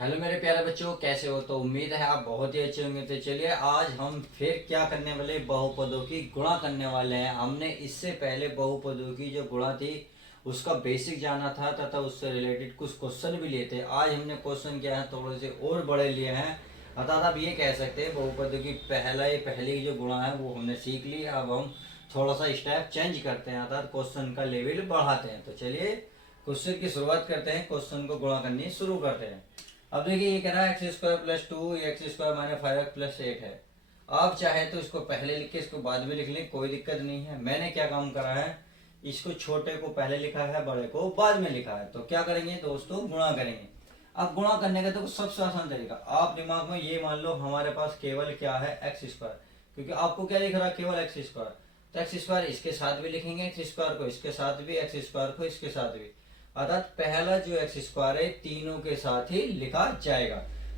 Hello मेरे प्यारे बच्चों, कैसे हो? तो उम्मीद है आप बहुत ही अच्छे होंगे। तो चलिए आज हम फिर क्या करने वाले, बहुपदों की गुणा करने वाले हैं। हमने इससे पहले बहुपदों की जो गुणा थी उसका बेसिक जाना था तथा उससे रिलेटेड कुछ क्वेश्चन भी लिए थे। आज हमने क्वेश्चन क्या है थोड़े से और बड़े लिए हैं। अर्थात आप ये कह सकते हैं बहुपदों की पहली जो गुणा है वो हमने सीख ली। अब हम थोड़ा सा स्टेप चेंज करते हैं, अर्थात क्वेश्चन का लेवल बढ़ाते हैं। तो चलिए क्वेश्चन की शुरुआत करते हैं, क्वेश्चन को गुणा करनी शुरू करते हैं। अब देखिए ये कह रहा है x square plus two x square minus five x plus eight है। आप चाहे तो इसको पहले लिख के इसको बाद में लिख लें, कोई दिक्कत नहीं है। मैंने क्या काम करा है, इसको छोटे को पहले लिखा है, बड़े को बाद में लिखा है। तो क्या करेंगे दोस्तों, गुणा करेंगे। अब गुणा करने का तो सबसे आसान तरीका, आप दिमाग में ये मान लो हमारे पास केवल क्या है, एक्स स्क्वायर। क्योंकि आपको क्या दिख रहा है, केवल एक्स स्क्वायर। तो एक्स स्क्वायर इसके साथ भी लिखेंगे, एक्स स्क्वायर को इसके साथ भी, एक्स स्क्वायर को इसके साथ भी। अर्थात पहला जो एक्स स्क्वायर है तीनों के साथ ही लिखा जाएगा।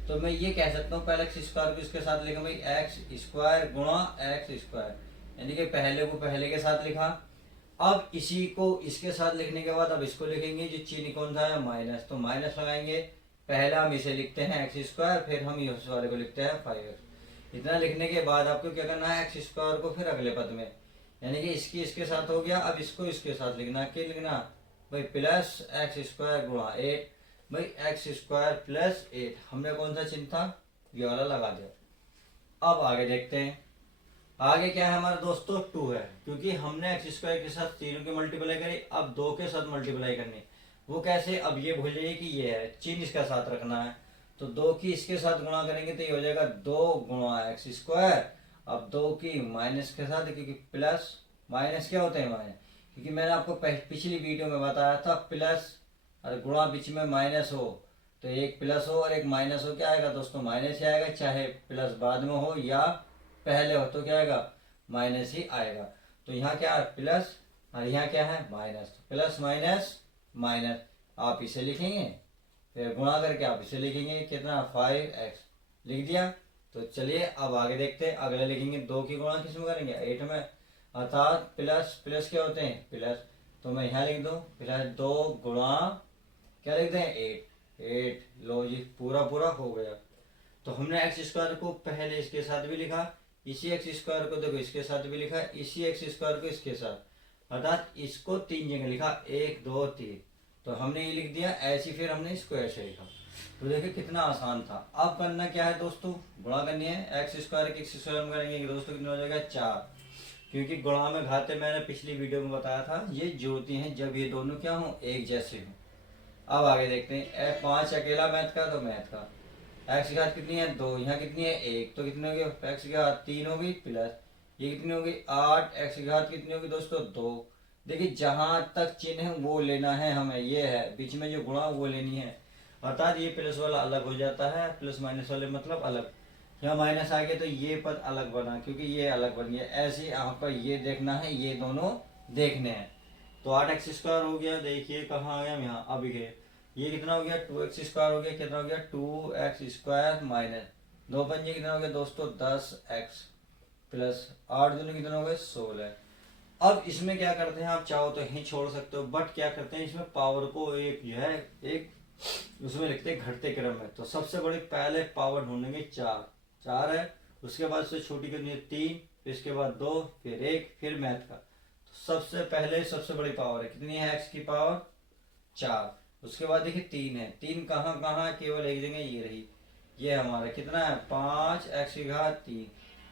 तो मैं ये कह सकता हूँ पहले एक्स स्क्वायर को इसके साथ लिखा, भाई एक्स स्क्वायर गुणा एक्स स्क्वायर, यानी कि पहले को पहले के साथ लिखा। अब इसी को इसके साथ लिखने के बाद अब इसको लिखेंगे, जो चिन्ह कौन सा है, माइनस, तो माइनस लगाएंगे। पहला हम इसे लिखते हैं एक्स स्क्वायर, फिर हम इस वाले को लिखते हैं फाइव एक्स। इतना लिखने के बाद आपको क्या करना है, एक्स स्क्वायर को फिर अगले पद में, यानी कि इसके साथ हो गया। अब इसको इसके साथ लिखना, क्या लिखना भाई, प्लस एक्स स्क्वायर गुणा एट। भाई एक्स स्क्वायर प्लस एट, हमने कौन सा चिन्ह था, ये वाला लगा दिया। अब आगे देखते हैं, आगे क्या है हमारा दोस्तों, टू है। क्योंकि हमने एक्स स्क्वायर के साथ तीनों की मल्टीप्लाई करी, अब दो के साथ मल्टीप्लाई करनी। वो कैसे, अब ये भूल जाइए कि ये है, चिन्ह इसका साथ रखना है। तो दो की इसके साथ गुणा करेंगे तो ये हो जाएगा दो गुणा एक्स स्क्वायर। अब दो की माइनस के साथ, क्योंकि प्लस माइनस क्या होते हैं, माइनस। क्योंकि मैंने आपको पिछली वीडियो में बताया था, प्लस और गुणा बीच में माइनस हो तो एक प्लस हो और एक माइनस हो, क्या आएगा दोस्तों, माइनस ही आएगा। चाहे प्लस बाद में हो या पहले हो तो क्या आएगा, माइनस ही आएगा। तो यहाँ क्या है, प्लस, और यहाँ क्या है, माइनस। तो प्लस माइनस माइनस, आप इसे लिखेंगे, फिर गुणा करके आप इसे लिखेंगे, कितना, फाइव एक्स लिख दिया। तो चलिए अब आगे देखते हैं, अगले लिखेंगे, दो की गुणा किस में करेंगे, एट में। अर्थात प्लस प्लस क्या होते हैं, प्लस। तो मैं यहाँ लिख दूँ, प्लस दो गुणा क्या लिखते हैं, एट। एट लो जी, पूरा पूरा हो गया। तो हमने एक्स स्क्वायर को पहले इसके साथ भी लिखा, इसी एक्स स्क्वायर को देखो इसके साथ भी लिखा, इसी एक्स स्क्वायर को इसके साथ। अर्थात इसको तीन जगह लिखा, एक दो तीन। तो हमने ये लिख दिया ऐसे, फिर हमने इसको ऐसे लिखा। तो देखिए कितना आसान था। अब करना क्या है दोस्तों, गुणा करनी है। एक्स स्क्वायर के एक्स स्क्वायर में करेंगे दोस्तों, कितना हो जाएगा, चार। क्योंकि गुणा में घाते मैंने पिछली वीडियो में बताया था, ये जोड़ती हैं जब ये दोनों क्या हो, एक जैसे हो। अब आगे देखते हैं, पांच अकेला मैथ का, तो मैथ का एक्स की घात कितनी है, दो, यहाँ कितनी है, एक, तो कितनी होगी, एक्स की घात तीन होगी, प्लस ये कितनी होगी, आठ, एक्स की घात कितनी होगी दोस्तों, दो। देखिए जहां तक चिन्ह है वो लेना है हमें, ये है बीच में जो गुणा वो लेनी है। अर्थात ये प्लस वाला अलग हो जाता है, प्लस माइनस वाले मतलब अलग। यहाँ माइनस आ गया तो ये पद अलग बना, क्योंकि ये अलग बन गया। ऐसे आपका ये देखना है, ये दोनों देखने हैं। तो आठ एक्स स्क्वायर हो गया, देखिए कहाँ आ गया, यहाँ अब गए। ये कितना हो गया, टू एक्स स्क्वायर हो गया, कितना हो गया, टू एक्स स्क्वायर माइनस दो पंजे कितना हो गया दोस्तों, दस एक्स प्लस आठ दूनी कितना हो गया, सोलह। अब इसमें क्या करते हैं, आप चाहो तो यही छोड़ सकते हो, बट क्या करते हैं इसमें पावर को एक जो है, एक उसमें लिखते हैं घटते क्रम में। तो सबसे बड़ी पहले पावर ढूंढेंगे, चार, चार है। उसके बाद से छोटी करनी है तीन, इसके बाद दो, फिर एक, फिर मैथ का। तो सबसे पहले सबसे बड़ी पावर है, कितनी है, एक्स की पावर चार। उसके बाद देखिए तीन है, तीन कहाँ कहाँ है, केवल एक जगह ये रही। ये हमारा कितना है, पांच एक्स की घात तीन,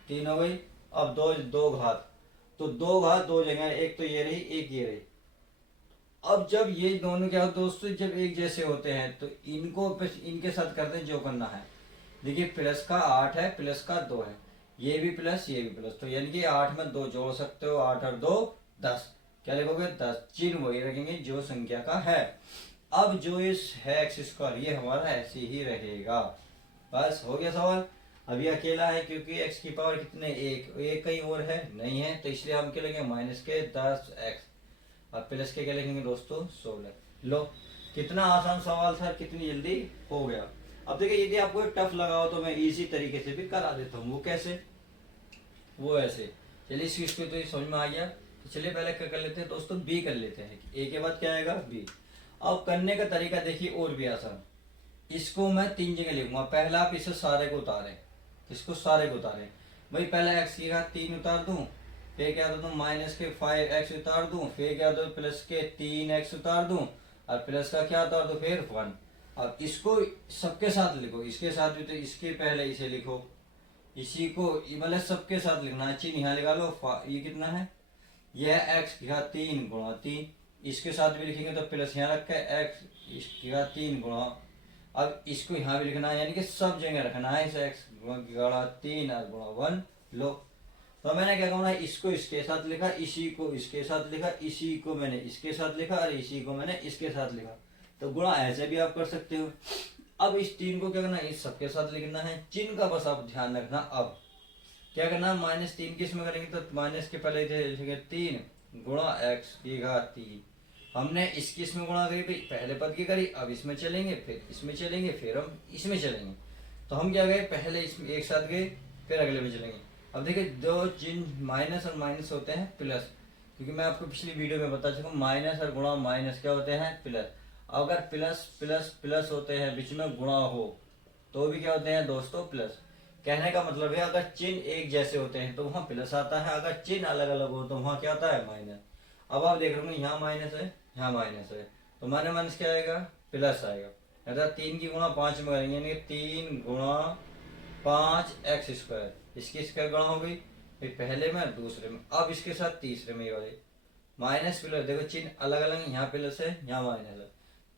तीन हो गई। अब दो, दो घात, तो दो घात दो जगह, एक तो ये रही, एक ये रही। अब जब ये दोनों क्या होते दोस्तों, जब एक जैसे होते हैं तो इनको इनके साथ करते हैं जो करना है। देखिए प्लस का आठ है, प्लस का दो है, ये भी प्लस ये भी प्लस, तो यानी कि आठ में दो जोड़ सकते हो, आठ और दो दस। क्या लिखोगे, दस। चिन्ह वही रखेंगे जो संख्या का है। अब जो इस है एक्स स्क्वायर, ये हमारा ऐसे ही रहेगा। बस हो गया सवाल। अभी अकेला है क्योंकि एक्स की पावर कितने, एक, एक कहीं और है नहीं है, तो इसलिए हम क्या लिखेंगे, माइनस के दस एक्स, और प्लस के क्या लिखेंगे दोस्तों, सोलह। लो कितना आसान सवाल था, कितनी जल्दी हो गया। अब देखिए यदि आपको टफ लगा हो तो मैं इजी तरीके से भी करा देता हूँ। वो कैसे, वो ऐसे। चलिए इस पे तो ये समझ में आ गया। तो चलिए पहले क्या कर लेते हैं दोस्तों, बी कर लेते हैं। ए के बाद क्या आएगा, बी। अब करने का तरीका देखिए और भी आसान। इसको मैं 3 जगह लिखूंगा। पहला आप इसे सारे को उतारें, इसको सारे को उतारें भाई। पहले एक्स की घात 3 उतार दूं, फिर क्या दूं माइनस के 5x उतार दूं, फिर क्या दूं प्लस के 3x उतार दूं, और प्लस का क्या उतार दूं फिर 1। अब इसको सबके साथ लिखो, इसके साथ भी तो इसके पहले इसे लिखो, इसी को मतलब सबके साथ लिखना है। चिन्ह यहाँ लगा लो। ये कितना है, यह एक्स की घात 3 गुणा 3, इसके साथ भी लिखेंगे तो प्लस यहाँ रखा है एक्स की घात 3 गुणा। अब इसको यहाँ भी लिखना है, यानी कि सब जगह रखना है इस एक्स की घात 3 और गुणा 1 लो। तो मैंने क्या करना है, इसको इसके साथ लिखा, इसी को इसके साथ लिखा, इसी को मैंने इसके साथ लिखा और इसी को मैंने इसके साथ लिखा। तो गुणा ऐसे भी आप कर सकते हो। अब इस 3 को क्या करना है, इस सबके साथ लिखना है। चिन्ह का बस आप ध्यान रखना। अब क्या करना है, -3 किस में करेंगे तो माइनस के पहले लिखेंगे 3 गुणा एक्स की घात 3। हमने इसकी इसमें गुणा करी भाई, पहले पद की करी, अब इसमें चलेंगे, फिर इसमें चलेंगे, फिर हम इसमें चलेंगे। तो हम क्या गए, पहले इसमें एक साथ गए, फिर अगले में चलेंगे। अब देखिए दो चिन्ह माइनस और माइनस होते हैं प्लस, क्योंकि मैं आपको पिछली वीडियो में बता चुका हूँ माइनस और गुणा माइनस क्या होते हैं प्लस। अगर प्लस प्लस प्लस होते हैं बीच में गुणा हो तो भी क्या होते हैं दोस्तों प्लस। कहने का मतलब है अगर चिन्ह एक जैसे होते हैं तो वहां प्लस आता है, अगर चिन्ह अलग अलग हो तो वहां क्या आता है माइनस। अब आप देख रहे हो यहाँ माइनस है, यहाँ माइनस है, तो माइनस माइनस क्या आएगा प्लस आएगा। अर्थात 3 की गुणा 5 में करेंगे, यानी 3 गुणा 5x²। इसकी स्क्वायर गुणा हो गई फिर पहले में दूसरे में, अब इसके साथ तीसरे में ये वाले माइनस प्लस। देखो चिन्ह अलग अलग, यहाँ प्लस है यहाँ माइनस है,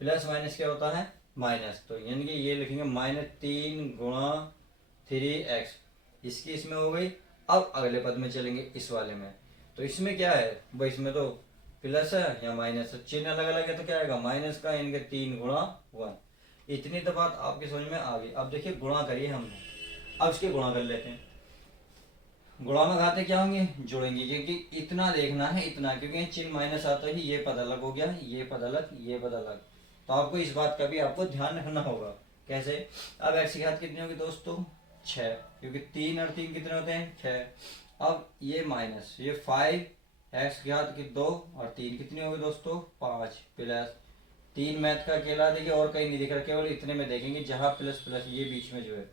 प्लस माइनस क्या होता है माइनस। तो यानी कि ये लिखेंगे -3 गुणा 3x, इसकी इसमें हो गई। अब अगले पद में चलेंगे इस वाले में, तो इसमें क्या है भाई, इसमें तो प्लस है या माइनस है, चिन्ह अलग अलग है तो क्या आएगा माइनस का, यानी कि 3 गुणा 1। इतनी तो बात आपकी समझ में आ गई। अब देखिए गुणा करिए हमने, अब इसके गुणा कर लेते हैं। गुणा में घाते क्या होंगे जोड़ेंगे, क्योंकि इतना देखना है इतना, क्योंकि चिन्ह माइनस आता ही ये पद अलग हो गया, ये पद अलग, ये पद अलग। तो आपको इस बात का भी आपको ध्यान रखना होगा। कैसे, अब एक्स की घात कितनी होगी दोस्तों 6, क्योंकि 3 और 3 कितने होते हैं 6। अब ये माइनस ये 5 एक्स की घात की 2 और 3 कितनी होगी दोस्तों 5 प्लस 3 मैथ का अकेला देखिए और कहीं नहीं दिख रहा, केवल इतने में देखेंगे जहां प्लस प्लस ये बीच में जो है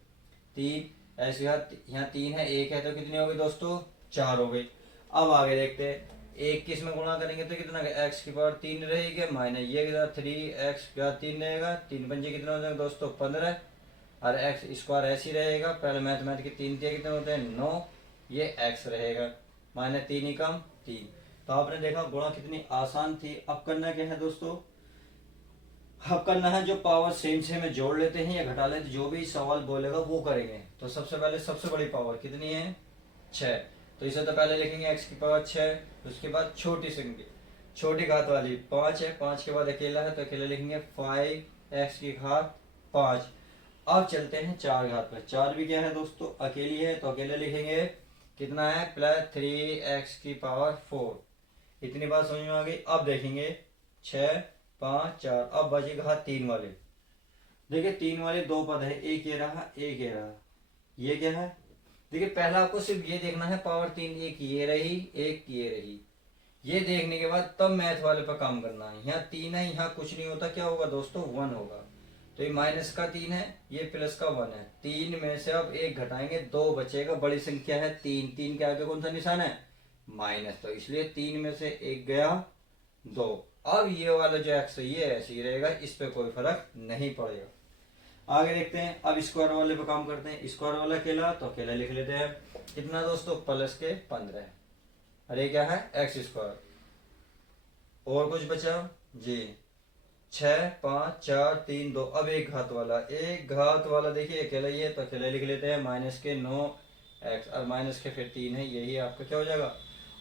3 ऐसे यहाँ 3 है 1 है तो कितनी हो गई दोस्तों 4 हो गई। अब आगे देखते हैं, एक किस में गुणा करेंगे तो कितना एक्स की पावर 3 रहेगी, माइनस ये कितना 3x का 3 रहेगा, 3 पंजे कितना हो जाएगा दोस्तों 15, और एक्स स्क्वायर ऐसे ही रहेगा। पहले मैथ के 3 दिए कितने होते हैं 9, ये एक्स रहेगा -3 ही कम 3। तो आपने देखा गुणा कितनी आसान थी। अब करना क्या है दोस्तों, अब करना है जो पावर सेम सेम में जोड़ लेते हैं या घटा लेते हैं, जो भी सवाल बोलेगा वो करेंगे। तो सबसे पहले सबसे बड़ी पावर कितनी है 6, तो इसे तो पहले लिखेंगे एक्स की पावर 6, उसके बाद छोटी संख्या छोटी घात वाली 5 है, 5 के बाद अकेला है तो अकेले लिखेंगे 5x की घात 5। अब चलते हैं 4 घात पर, 4 भी क्या है दोस्तों अकेली है तो अकेले लिखेंगे कितना है +3x की पावर 4। इतनी बात समझ में आ गई। अब देखेंगे 6 5 4, अब बचे घात 3 वाले। देखिए 3 वाले दो पद है, एक ये रहा एक ये रहा, ये क्या है देखिए पहला आपको सिर्फ ये देखना है पावर 3, एक ये रही एक ये रही। ये देखने के बाद तब मैथ वाले पर काम करना है। यहाँ 3 है यहाँ कुछ नहीं होता, क्या होगा दोस्तों 1 होगा। तो ये माइनस का 3 है ये प्लस का 1 है, 3 में से अब एक घटाएंगे 2 बचेगा, बड़ी संख्या है 3, 3 के आगे कौन सा निशान है माइनस, तो इसलिए 3 में से एक गया 2। अब ये वाला जो एक्स है ये ऐसे ही रहेगा, इस पे कोई फर्क नहीं पड़ेगा। आगे देखते हैं, अब स्क्वायर वाले पे काम करते हैं। स्क्वायर वाला अकेला तो अकेला लिख लेते हैं, कितना दोस्तों +15, अरे क्या है x²। और कुछ बचा जी 6 5 4 3 2, अब एक घात वाला, एक घात वाला देखिए अकेला ही है तो अकेला लिख लेते हैं -9x, और माइनस के फिर 3 है, यही आपका क्या हो जाएगा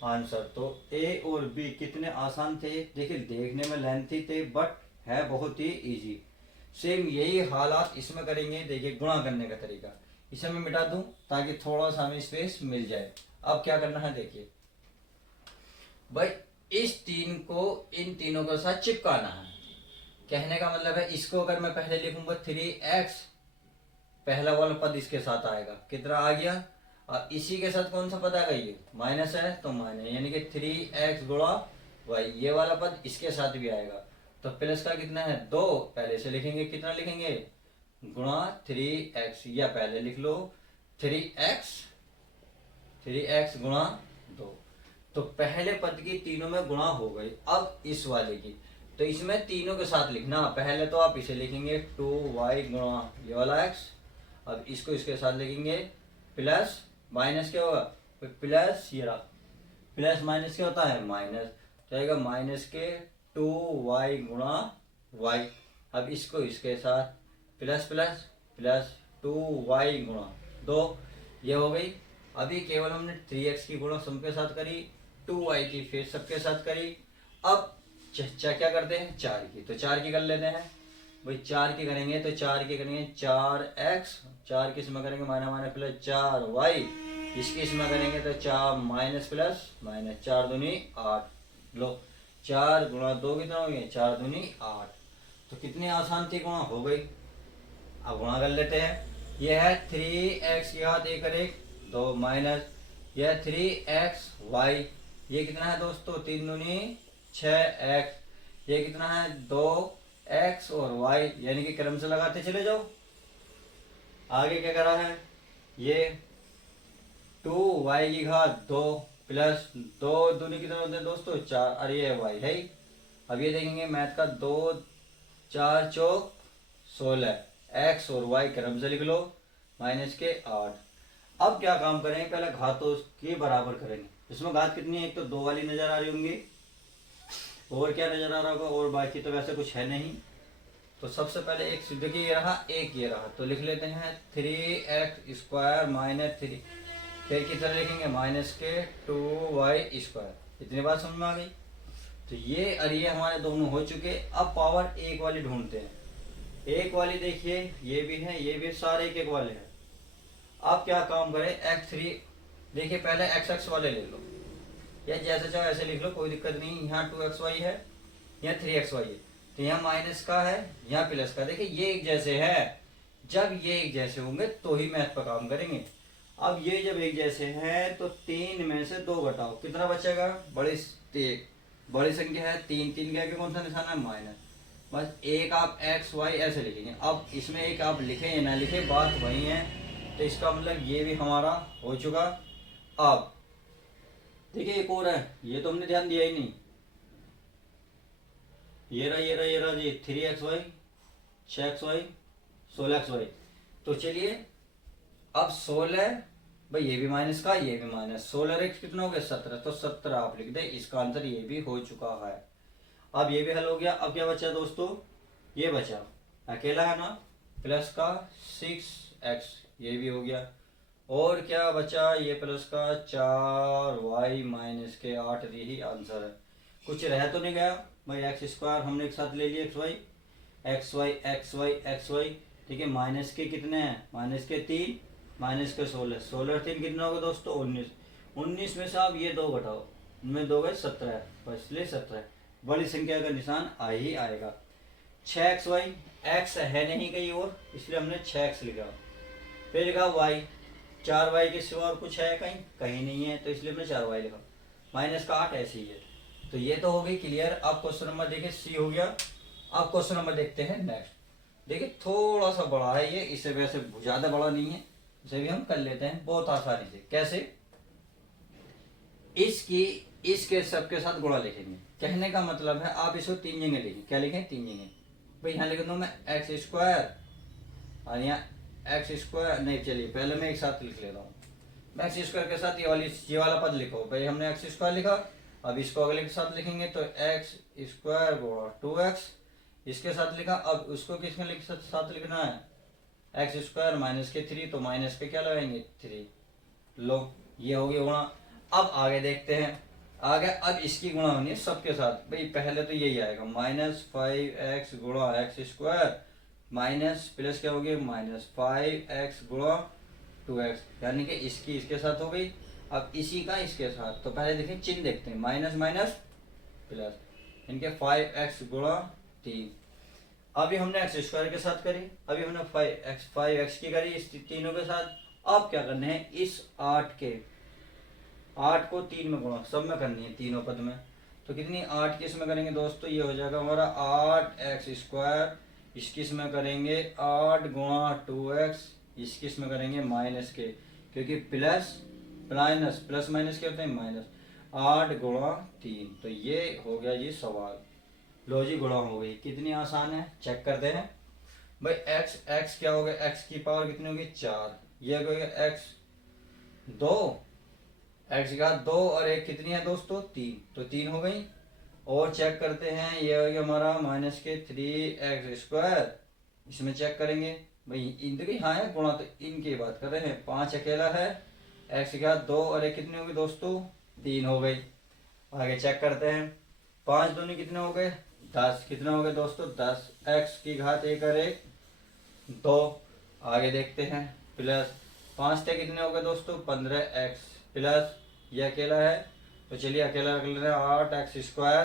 आंसर। तो ए और बी कितने आसान थे, देखिए देखने में लेंथी थे बट है बहुत ही इजी। सेम यही हालात इसमें करेंगे। देखिए गुणा करने का तरीका, इसे मैं मिटा दूं ताकि थोड़ा सा हमें स्पेस मिल जाए। अब क्या करना है देखिए भाई, इस 3 को इन तीनों के साथ चिपकाना है। कहने का मतलब है इसको अगर मैं पहले लिखूंगा 3x, पहला वाला पद इसके साथ आएगा, कितना आ गया, और इसी के साथ कौन सा पद आएगा ये माइनस है तो माइनस, यानी कि 3x गुणा y, ये वाला पद इसके साथ भी आएगा। तो प्लस का कितना है 2, पहले से लिखेंगे कितना लिखेंगे गुणा 3x, या पहले लिख लो 3x गुणा 2। तो पहले पद की तीनों में गुणा हो गई। अब इस वाले की, तो इसमें तीनों के साथ लिखना। पहले तो आप इसे लिखेंगे 2y गुणा ये वाला x, अब इसको इसके साथ लिखेंगे प्लस माइनस क्या होगा, प्लस ये रहा, प्लस माइनस क्या होता है माइनस, जाएगा माइनस के 2y गुणा y। अब इसको इसके साथ प्लस प्लस प्लस 2y गुणा 2, ये हो गई। अभी केवल हमने 3x की गुणा सबके साथ करी, 2y की फिर सबके साथ करी। अब क्या करते हैं 4 की, तो 4 की कर लेते हैं भाई। 4 की करेंगे तो 4 की करेंगे 4x, 4 की इसमें करेंगे माइनस माइनस प्लस 4y, इसकी इसमें करेंगे तो 4 माइनस प्लस माइनस, 4 दूनी 8। लो 4 गुणा 2 कितना हो गया, 4 दूनी 8। तो कितनी आसान थी, गुणा हो गई। अब गुणा कर लेते हैं। यह है 3x के हाथ एक और एक 2 माइनस, यह 3xy, ये कितना है दोस्तों 3 दूनी 6x, ये कितना है 2x और y, यानी कि क्रम से लगाते चले जाओ। आगे क्या करा है, ये 2y की घात 2 प्लस 2 दूनी कितना होते हैं दोस्तों 4, अरे ये y है। अब ये देखेंगे मैथ का 2 4 चौक 16, x और y क्रम से लिख लो माइनस के 8। अब क्या काम करेंगे, पहले घातों के बराबर करेंगे। इसमें घात कितनी है, एक तो 2 वाली नजर आ रही होंगी, और क्या नजर आ रहा होगा, और बाकी तो वैसे कुछ है नहीं। तो सबसे पहले एक देखिए ये रहा, एक ये रहा, तो लिख लेते हैं 3x² माइनस 3, फिर की तरह लिखेंगे माइनस के 2y²। इतनी बात समझ में आ गई। तो ये और ये हमारे दोनों हो चुके। अब पावर एक वाली ढूंढते हैं। एक वाली देखिए ये भी है, ये भी सारे एक एक वाले हैं। आप क्या काम करें, x3 देखिए पहले x वाले ले लो, या जैसे चाहो ऐसे लिख लो, कोई दिक्कत नहीं। यहाँ 2xy है, यहाँ 3xy है, तो यहाँ माइनस का है, यहाँ प्लस का। देखिए ये एक जैसे है, जब ये एक जैसे होंगे तो ही मैथ पर काम करेंगे। अब ये जब एक जैसे हैं तो 3 में से 2 घटाओ, कितना बचेगा, बड़ी संख्या है 3, 3 के आगे कौन सा निशान है माइनस, बस एक आप xy ऐसे लिखेंगे। अब इसमें एक आप लिखें या ना लिखे बात वही है। तो इसका मतलब ये भी हमारा हो चुका। अब देखिए एक और है, ये तो हमने ध्यान दिया ही नहीं, ये रहा जी 3xy 6xy 16xy। तो चलिए अब 16, भाई ये भी माइनस का, ये भी माइनस, 16x कितना हो गया 17, तो 17 आप लिख दे। इसका आंसर ये भी हो चुका है। अब ये भी हल हो गया। अब क्या बचा दोस्तों, ये बचा अकेला है ना, प्लस का 6x, ये भी हो गया। और क्या बचा, ये प्लस का 4y माइनस के 8, यही आंसर है। कुछ रह तो नहीं गया भाई। x² हमने एक साथ ले लिया, xy ठीक है। माइनस के कितने हैं, माइनस के 3 माइनस के 16, 16 3 कितना होगा दोस्तों 19, 19 में से आप ये 2 घटाओ, इनमें 2 गए 17, बस इसलिए 17 बड़ी संख्या का निशान आ ही आएगा। 6xy, x है नहीं कहीं और, इसलिए हमने 6x लिखा। फिर लिखा y, 4y के सिवा और कुछ है कहीं, कहीं नहीं है, तो इसलिए हमने 4y लिखा। माइनस का 8 ऐसे ही है। तो ये तो हो गई क्लियर। अब क्वेश्चन नंबर देखिए सी हो गया। अब क्वेश्चन नंबर देखते हैं नेक्स्ट। देखिए थोड़ा सा बड़ा है ये, इससे वैसे ज्यादा बड़ा नहीं है, इसे भी हम कर लेते हैं बहुत आसानी से। कैसे, इसकी इसके सबके साथ गुणा लिखेंगे। कहने का मतलब है आप इसको 3 जगह लिखें। क्या लिखें, 3 जगह। भाई यहाँ लिख दो मैं x² और यहाँ x², नहीं चलिए पहले मैं एक साथ लिख लेता हूँ। x² के साथ ये वाला पद लिखो। भाई हमने x² लिखा, अब इसको अगले के साथ लिखेंगे तो x² गुणा 2x, इसके साथ लिखा। अब उसको किसके साथ लिखना है, x² माइनस के 3, तो माइनस के क्या लगाएंगे 3। लो ये हो गया गुणा। अब आगे देखते हैं, आगे अब इसकी गुणा होनी है सबके साथ। भाई पहले तो यही आएगा -5x गुणा x² माइनस प्लस क्या हो गया -5x गुणा 2x, यानी कि इसकी इसके साथ हो गई। अब इसी का इसके साथ, तो पहले देखें चिन्ह देखते हैं, माइनस माइनस प्लस, इनके 5x गुणा 3। अभी हमने x² के साथ करी, अभी हमने 5x की करी इस तीनों के साथ। अब क्या करना है, इस 8 को 3 में गुणा, सब में करनी है तीनों पद में। तो कितनी 8 की इसमें करेंगे दोस्तों, ये हो जाएगा हमारा 8x², इसकी इसमें करेंगे 8 गुणा 2x, इसकी इसमें करेंगे माइनस के, क्योंकि प्लस माइनस प्लस माइनस क्या होते हैं माइनस। 8 गुणा 3, तो ये हो गया जी सवाल। लो जी गुणा हो गई, कितनी आसान है, चेक करते हैं भाई। x क्या हो गया, x की पावर कितनी होगी 4, ये हो गया x 2, x का 2 और एक कितनी है दोस्तों 3, तो 3 हो गई। और चेक करते हैं, ये हो गया हमारा माइनस के 3x², इसमें चेक करेंगे भाई इनके हाँ है गुणा, तो इनकी बात कर रहे हैं। 5 अकेला है, x का 2 और एक कितनी होगी दोस्तों 3 हो गई। आगे चेक करते हैं, 5 दूनी कितने हो गए 10, कितना हो गया दोस्तों 10, x की घात 1 और 1 2। आगे देखते हैं, प्लस 5 थे कितने हो गए दोस्तों 15x, प्लस ये अकेला है तो चलिए अकेला रख लेते हैं 8x²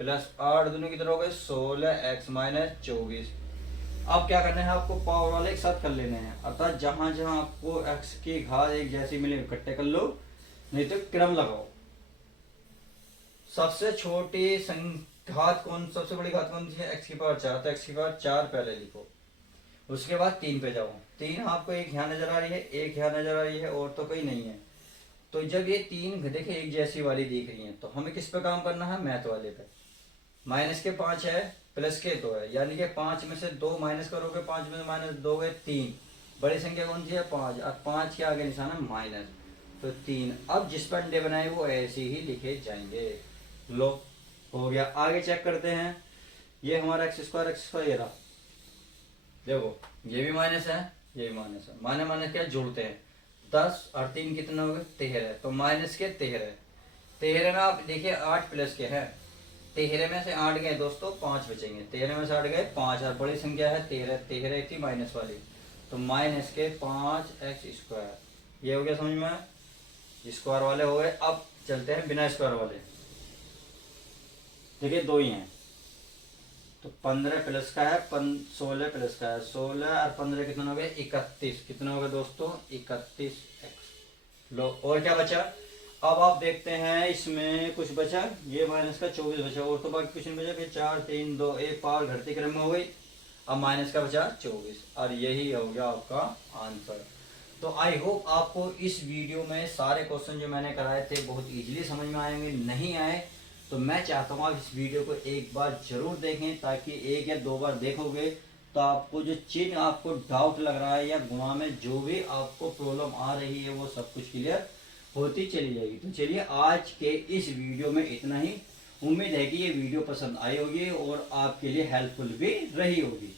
प्लस 8 दूनी कितने हो गए 16x माइनस 24। अब क्या करना है आपको, पावर वाले एक साथ कर लेने हैं, अर्थात जहां जहां आपको x की घात एक जैसी मिले इकट्ठे कर लो, नहीं तो क्रम लगाओ। सबसे छोटी घात कौन, सबसे बड़ी घात कौन सी है, x की पावर 4, तो x की पावर 4 पहले लिखो। उसके बाद 3 पे जाओ, 3 आपको एक यहाँ नजर आ रही है, एक यहाँ नजर आ रही है, और तो कोई नहीं है। तो जब ये 3 देखिए एक जैसी वाली दिख रही है, तो हमें किस पे काम करना है, मैथ वाले पे। माइनस के 5 है, प्लस के 2 है, यानी कि 5 में से 2 माइनस करोगे, 5 में से माइनस 2 गए 3। बड़ी संख्या कौन सी है 5, और 5 के आगे निशान है माइनस, तो 3। अब जिस पर अंडे बनाए वो ऐसे ही लिखे जाएंगे। लो हो गया। आगे चेक करते हैं, ये हमारा x² ये रहा, देखो ये भी माइनस है, ये भी माइनस है, माने माइनस क्या जोड़ते हैं, 10 और 3 कितने हो गए 13, तो माइनस के 13 में आप देखिए 8 प्लस के है, 13 में से 8 गए दोस्तों 5 बचेंगे, 13 में से 8 गए 5, और बड़ी संख्या है 13 थी माइनस वाली, तो माइनस के 5x²। ये हो गया समझ में, स्क्वायर वाले हो गए। अब चलते हैं बिना स्क्वायर वाले, देखिए 2 ही हैं, तो 15 प्लस का है 16 प्लस का है, 16 और 15 कितना हो गया 31, कितना हो गया दोस्तों 31x। लो और क्या बचा, अब आप देखते हैं इसमें कुछ बचा, ये माइनस का 24 बचा, और तो बाकी कुछ नहीं बचा, फिर 4 3 2 1 पावर घटते क्रम में हो गई। अब माइनस का बचा 24, और यही हो गया आपका आंसर। तो आई होप आपको इस वीडियो में सारे क्वेश्चन जो मैंने कराए थे बहुत इजीली समझ में आएंगे। नहीं आए तो मैं चाहता हूँ आप इस वीडियो को एक बार जरूर देखें, ताकि 1 या 2 बार देखोगे तो आपको जो चिन्ह आपको डाउट लग रहा है या गुणा में जो भी आपको प्रॉब्लम आ रही है वो सब कुछ क्लियर होती चली जाएगी। तो चलिए आज के इस वीडियो में इतना ही। उम्मीद है कि ये वीडियो पसंद आई होगी और आपके लिए हेल्पफुल भी रही होगी।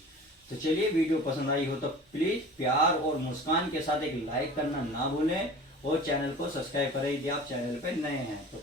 तो चलिए वीडियो पसंद आई हो तो प्लीज प्यार और मुस्कान के साथ एक लाइक करना ना भूलें, और चैनल को सब्सक्राइब करें यदि आप चैनल पे नए हैं तो।